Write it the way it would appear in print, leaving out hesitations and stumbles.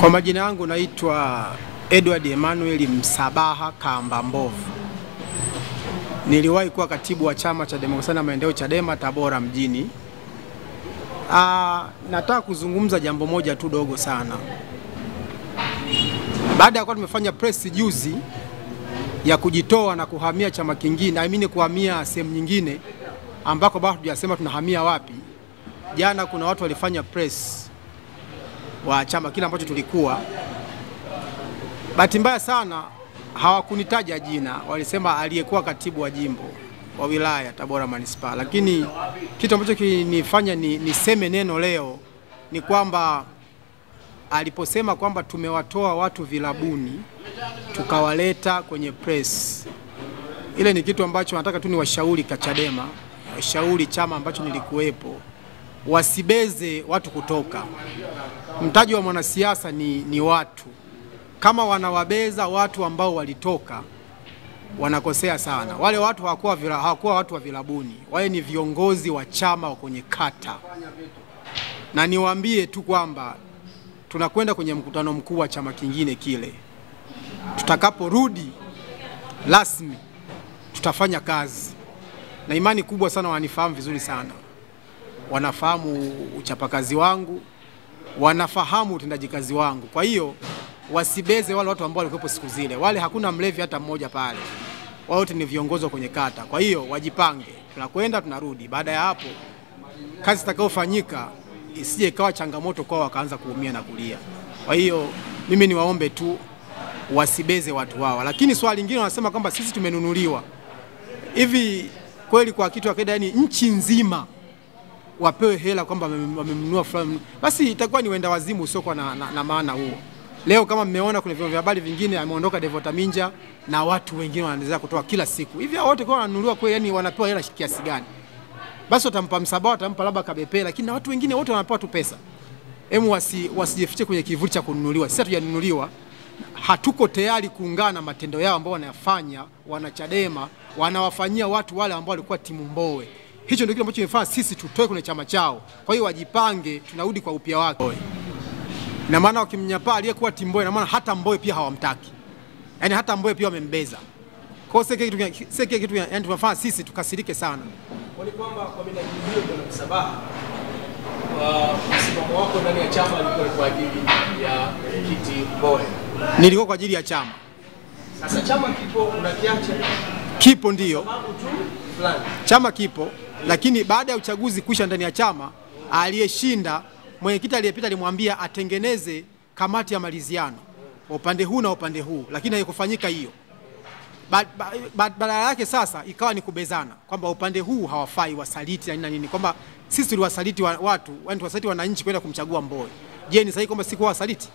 Kwa majina yangu naitwa Edward Emmanuel Msabaha Kamba Mbovu. Niliwahi kuwa katibu wa chama cha Demokrasia na Maendeleo Chadema Tabora mjini. Nataka kuzungumza jambo moja tu dogo sana. Baada ya kuwa tumefanya press juzi ya kujitoa na kuhamia chama kingine, kuhamia sehemu nyingine ambako bado hatujasema tunahamia wapi. Jana kuna watu walifanya press wa chama kile ambacho tulikuwa. Bahati mbaya sana hawakunitaja jina, walisema aliyekuwa katibu wa jimbo wa wilaya Tabora Manispaa. Lakini kitu ambacho kinifanya niseme neno leo ni kwamba aliposema kwamba tumewatoa watu vilabuni tukawaleta kwenye press, ile ni kitu ambacho nataka tu niwashauri Chadema, washauri chama ambacho nilikuwepo, wasibeze watu kutoka. Mtaji wa mwanasiasa ni watu. Kama wanawabeza watu ambao walitoka, wanakosea sana. Wale watu hawakuwa watu wa vilabuni, wale ni viongozi wa chama kwenye kata. Na niwaambie tu kwamba tunakwenda kwenye mkutano mkuu wa chama kingine kile. Tutakaporudi rasmi tutafanya kazi. Na imani kubwa sana wanifahamu vizuri sana. Wanafahamu uchapakazi wangu, wanafahamu utendaji kazi wangu. Kwa hiyo wasibeze wale watu ambao walikuwepo siku zile. Wale hakuna mlevi hata mmoja pale. Wao wote ni viongozi kwenye kata. Kwa hiyo wajipange. Tunakwenda tunarudi. Baada ya hapo kazi itakayofanyika isije ikawa changamoto kwao wakaanza kuumia na kulia. Kwa hiyo mimi niwaombe tu wasibeze watu wao. Lakini swali lingine wanasema kwamba sisi tumenunuliwa. Hivi kweli kwa kitu wa kaida, yani nchi nzima wapewe hela kwamba wamemnunua fulani, basi itakuwa ni wenda wazimu usiokuwa na maana huo. Leo kama mmeona kuna vyombo vya habari vingine ameondoka Devota Minja na watu wengine wanaendelea kutoa kila siku. Hivi hao wote kwa wananunuliwa kwa, yani wanapewa hela kiasi gani? Basi watampa Msabaha, watampa labda Kabepe, lakini na watu wengine wote wanapewa tu pesa. Hemu wasijifiche kwenye kivuli cha kununuliwa. Sisi hatujanunuliwa. Hatuko tayari kuungana na matendo yao ambao wanayafanya wanachadema, wanawafanyia watu wale ambao walikuwa timu Mbowe. Hicho ndio kile ambacho kinafanya sisi tutoe kwenye chama chao. Kwa hiyo wajipange, tunarudi kwa upya wake. Na maana wakimnyapa aliyekuwa timu Mbowe, na maana hata Mbowe pia hawamtaki. Yaani hata Mbowe pia wamembeza. Kwa hiyo sasa kitu yani tunafanya sisi tukasirike sana. Kwa kwamba kwa mimi najua kwa Msabaha msimamo wako ndani ya chama alikuwa kwa ajili ya kiti Mbowe. Nilikuwa kwa ajili ya chama. Sasa chama kipo unakiacha? Kipo ndio. Chama kipo, lakini baada ya uchaguzi kuisha ndani ya chama, aliyeshinda mwenyekiti aliyepita alimwambia atengeneze kamati ya maliziano upande huu na upande huu, lakini haikufanyika hiyo. Badala yake sasa ikawa ni kubezana kwamba upande huu hawafai, wasaliti na nini, kwamba sisi tuliwasaliti watu, tuwasaliti wananchi kwenda kumchagua Mbowe. Je, ni sahihi kwamba sikuwa wasaliti?